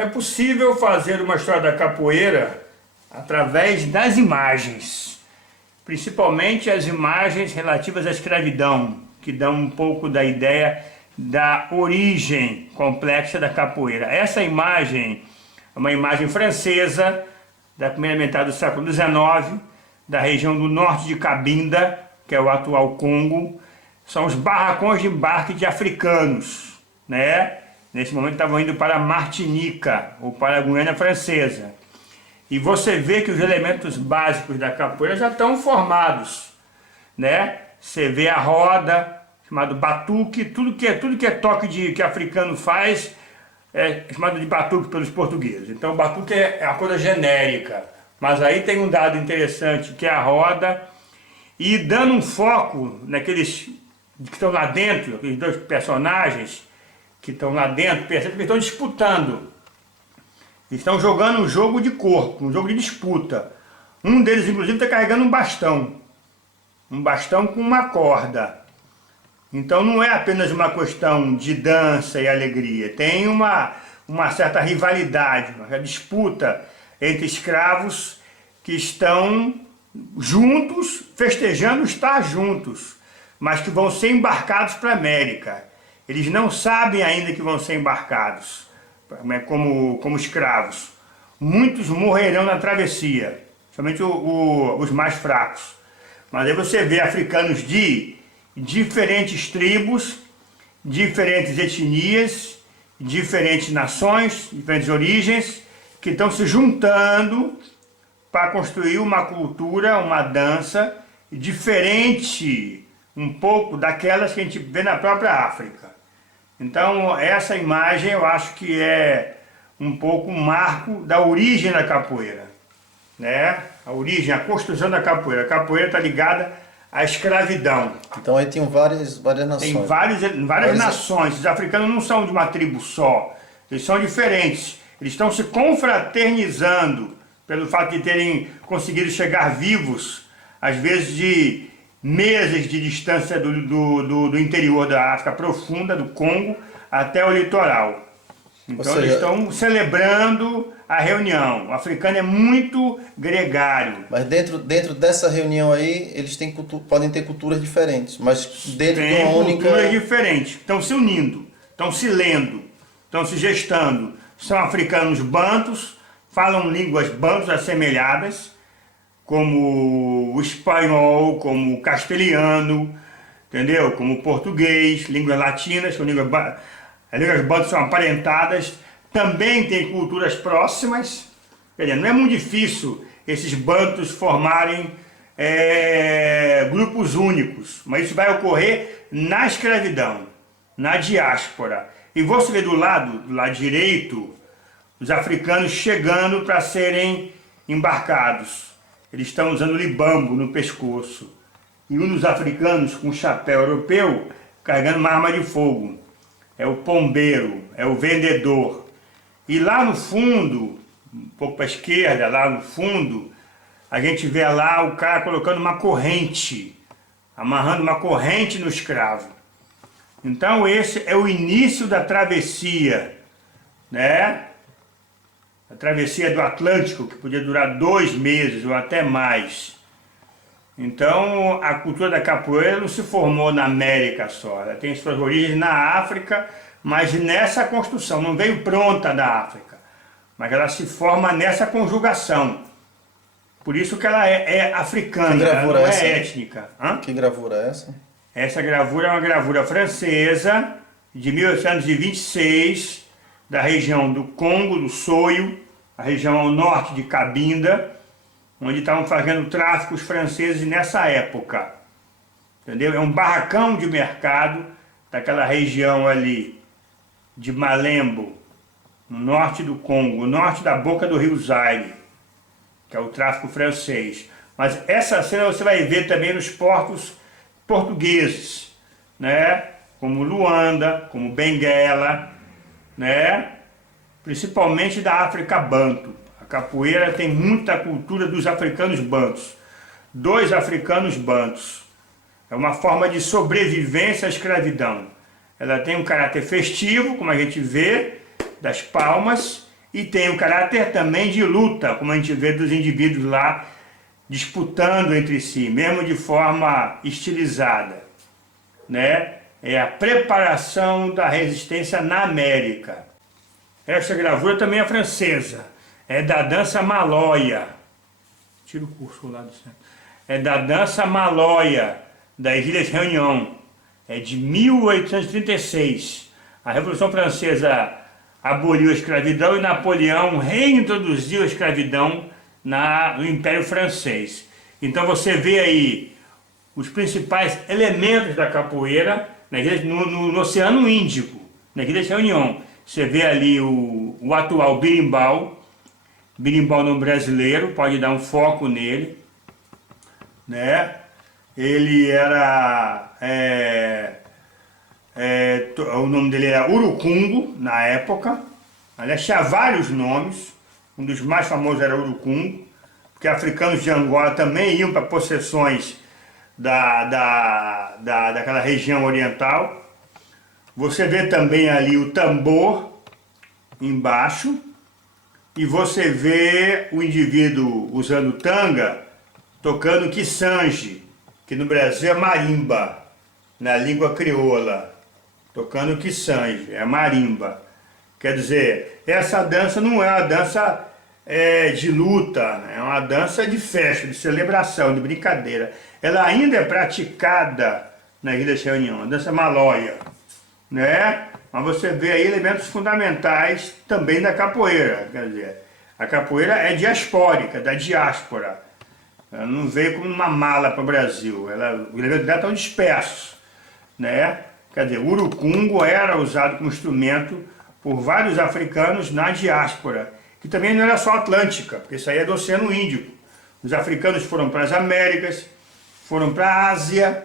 É possível fazer uma história da capoeira através das imagens, principalmente as imagens relativas à escravidão, que dão um pouco da ideia da origem complexa da capoeira. Essa imagem é uma imagem francesa, da primeira metade do século XIX, da região do norte de Cabinda, que é o atual Congo. São os barracões de embarque de africanos, né? Nesse momento estavam indo para Martinica, ou para a Guiana Francesa. E você vê que os elementos básicos da capoeira já estão formados, né? Você vê a roda, chamado batuque, tudo que é toque que africano faz é chamado de batuque pelos portugueses. Então o batuque é uma coisa genérica, mas aí tem um dado interessante que é a roda, e dando um foco naqueles que estão lá dentro, aqueles dois personagens que estão lá dentro, percebe que estão disputando. Estão jogando um jogo de corpo, um jogo de disputa. Um deles, inclusive, está carregando um bastão com uma corda. Então não é apenas uma questão de dança e alegria, tem uma certa rivalidade, uma disputa entre escravos que estão juntos, festejando estar juntos, mas que vão ser embarcados para a América. Eles não sabem ainda que vão ser embarcados como escravos. Muitos morrerão na travessia, somente os mais fracos. Mas aí você vê africanos de diferentes tribos, diferentes etnias, diferentes nações, diferentes origens, que estão se juntando para construir uma cultura, uma dança diferente um pouco daquelas que a gente vê na própria África. Então essa imagem eu acho que é um pouco um marco da origem da capoeira, né? A origem, a construção da capoeira. A capoeira está ligada à escravidão. Então aí tinham várias nações. Tem várias nações. Os africanos não são de uma tribo só, eles são diferentes. Eles estão se confraternizando pelo fato de terem conseguido chegar vivos, às vezes de meses de distância do interior da África profunda, do Congo, até o litoral. Então eles estão celebrando a reunião. O africano é muito gregário. Mas dentro dessa reunião aí, eles podem ter culturas diferentes, mas dentro de uma única... culturas diferentes. Estão se unindo, estão se lendo, estão se gestando. São africanos bantus, falam línguas bantus assemelhadas, como o espanhol, como o castelhano, entendeu? Como o português, línguas latinas, as línguas bantus são aparentadas, também tem culturas próximas. Quer dizer, não é muito difícil esses bantus formarem grupos únicos, mas isso vai ocorrer na escravidão, na diáspora. E você vê do lado direito, os africanos chegando para serem embarcados. Eles estão usando libambo no pescoço. E um dos africanos com chapéu europeu carregando uma arma de fogo. É o pombeiro, é o vendedor. E lá no fundo, um pouco para a esquerda, lá no fundo, a gente vê lá o cara colocando uma corrente, amarrando uma corrente no escravo. Então esse é o início da travessia, né? A travessia do Atlântico, que podia durar 2 meses ou até mais. Então, a cultura da capoeira não se formou na América só. Ela tem suas origens na África, mas nessa construção. Não veio pronta da África, mas ela se forma nessa conjugação. Por isso que ela é africana, ela não é étnica. Que gravura é essa? Essa gravura é uma gravura francesa, de 1826, da região do Congo, do Soio, a região ao norte de Cabinda, onde estavam fazendo tráfico os franceses nessa época. Entendeu? É um barracão de mercado daquela região ali de Malembo, no norte do Congo, norte da boca do rio Zaire, que é o tráfico francês. Mas essa cena você vai ver também nos portos portugueses, né? Como Luanda, como Benguela, né? Principalmente da África Banto. A capoeira tem muita cultura dos africanos bantos. 2 africanos bantos. É uma forma de sobrevivência à escravidão. Ela tem um caráter festivo, como a gente vê, das palmas, e tem um caráter também de luta, como a gente vê dos indivíduos lá disputando entre si, mesmo de forma estilizada, né? É a preparação da resistência na América. Esta gravura também é francesa, é da dança malóia. Tira o curso lá do centro. É da dança malóia, das Ilhas Réunion. É de 1836. A Revolução Francesa aboliu a escravidão e Napoleão reintroduziu a escravidão no Império Francês. Então você vê aí os principais elementos da capoeira no Oceano Índico, nas Ilhas Réunion. Você vê ali o atual berimbau no brasileiro, pode dar um foco nele, né? Ele era, o nome dele era Urucungo na época, aliás tinha vários nomes, um dos mais famosos era Urucungo, porque africanos de Angola também iam para possessões daquela região oriental. Você vê também ali o tambor embaixo e você vê o indivíduo usando tanga tocando quisange, que no Brasil é marimba, na língua crioula, tocando quisange, é marimba. Quer dizer, essa dança não é uma dança de luta, é uma dança de festa, de celebração, de brincadeira. Ela ainda é praticada na Ilha de Réunion, a dança malóia, né? Mas você vê aí elementos fundamentais também da capoeira, quer dizer, a capoeira é diaspórica, da diáspora. Ela não veio como uma mala para o Brasil, os elementos dela estão dispersos, né? Quer dizer, o urucungo era usado como instrumento por vários africanos na diáspora, que também não era só atlântica, porque isso aí é do Oceano Índico. Os africanos foram para as Américas, foram para a Ásia,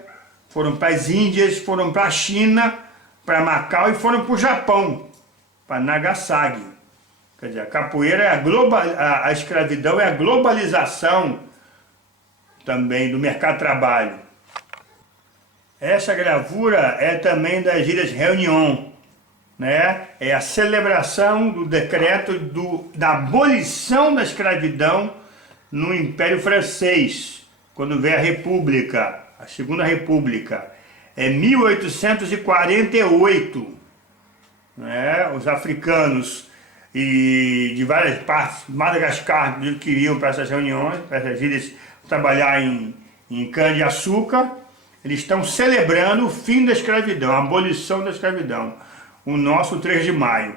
foram para as Índias, foram para a China, para Macau e foram para o Japão, para Nagasaki. Quer dizer, a capoeira é a escravidão é a globalização também do mercado de trabalho. Essa gravura é também das Ilhas Réunion, né? É a celebração do decreto da abolição da escravidão no Império Francês, quando veio a República, a Segunda República. É 1848, né? Os africanos e de várias partes, Madagascar, que iriam para essas reuniões, para essas ilhas, trabalhar em cana-de-açúcar, eles estão celebrando o fim da escravidão, a abolição da escravidão, o nosso 3 de maio.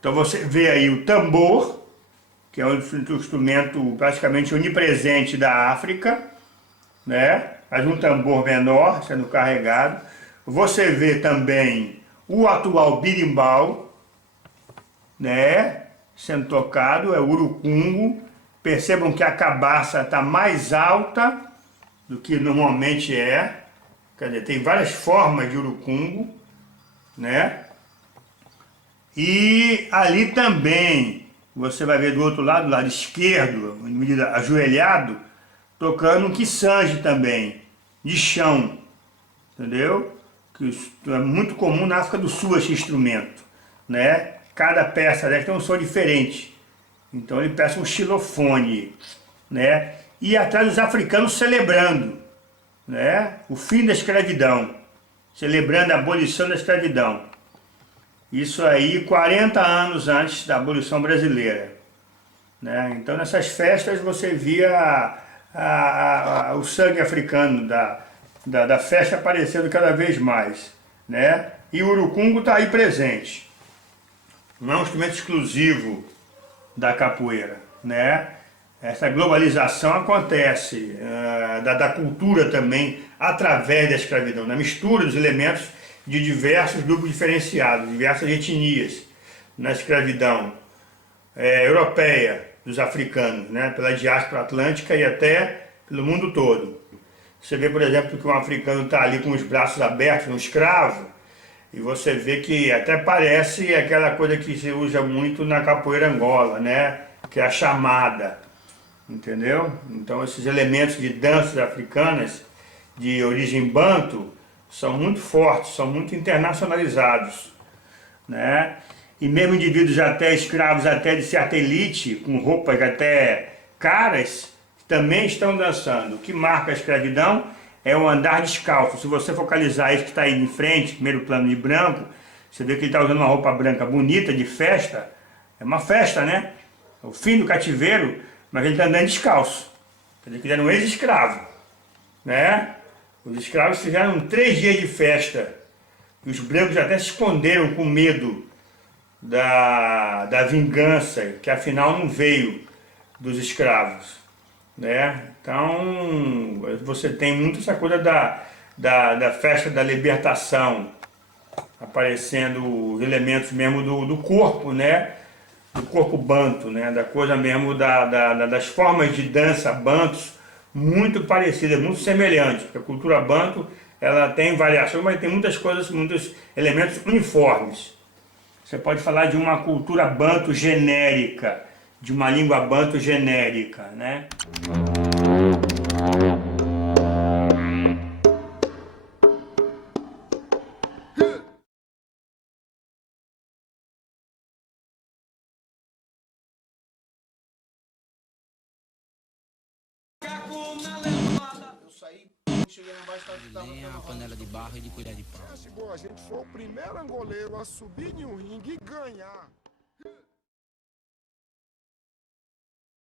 Então você vê aí o tambor, que é um instrumento praticamente onipresente da África, né? Mas um tambor menor sendo carregado. Você vê também o atual birimbau, né? Sendo tocado, é o urucungo. Percebam que a cabaça está mais alta do que normalmente é. Quer dizer, tem várias formas de urucungo, né? E ali também, você vai ver do outro lado, do lado esquerdo, ajoelhado, tocando um quisange também, de chão, entendeu? Que é muito comum na África do Sul esse instrumento, né? Cada peça dessa tem um som diferente. Então ele peça um xilofone, né? E atrás os africanos celebrando, né? O fim da escravidão, celebrando a abolição da escravidão. Isso aí 40 anos antes da abolição brasileira, né? Então nessas festas você via o sangue africano da festa aparecendo cada vez mais, né? E o urucungo está aí presente. Não é um instrumento exclusivo da capoeira, né? Essa globalização acontece da cultura também através da escravidão, na mistura dos elementos de diversos grupos diferenciados, diversas etnias na escravidão europeia dos africanos, né? Pela diáspora atlântica e até pelo mundo todo. Você vê, por exemplo, que um africano está ali com os braços abertos, um escravo, e você vê que até parece aquela coisa que se usa muito na capoeira Angola, né? Que é a chamada, entendeu? Então esses elementos de danças africanas de origem banto são muito fortes, são muito internacionalizados, né? e mesmo indivíduos até escravos, até de certa elite, com roupas até caras, também estão dançando. O que marca a escravidão é o andar descalço. Se você focalizar isso que está aí em frente, primeiro plano de branco, você vê que ele está usando uma roupa branca bonita, de festa. É uma festa, né? É o fim do cativeiro, mas ele está andando descalço. Quer dizer que ele era um ex-escravo, né? Os escravos fizeram 3 dias de festa. E os brancos até se esconderam com medo da vingança, que afinal não veio dos escravos, né? Então, você tem muito essa coisa da festa da libertação, aparecendo os elementos mesmo do corpo, né? Do corpo banto, né? Da coisa mesmo das formas de dança bantos, muito parecidas, muito semelhantes, porque a cultura banto, ela tem variações, mas tem muitas coisas, muitos elementos uniformes. Você pode falar de uma cultura banto genérica, de uma língua banto genérica, né? Cheguei lá embaixo, Nem a panela de barro e de colher de pau. Se a gente for o primeiro angoleiro a subir em um ringue e ganhar.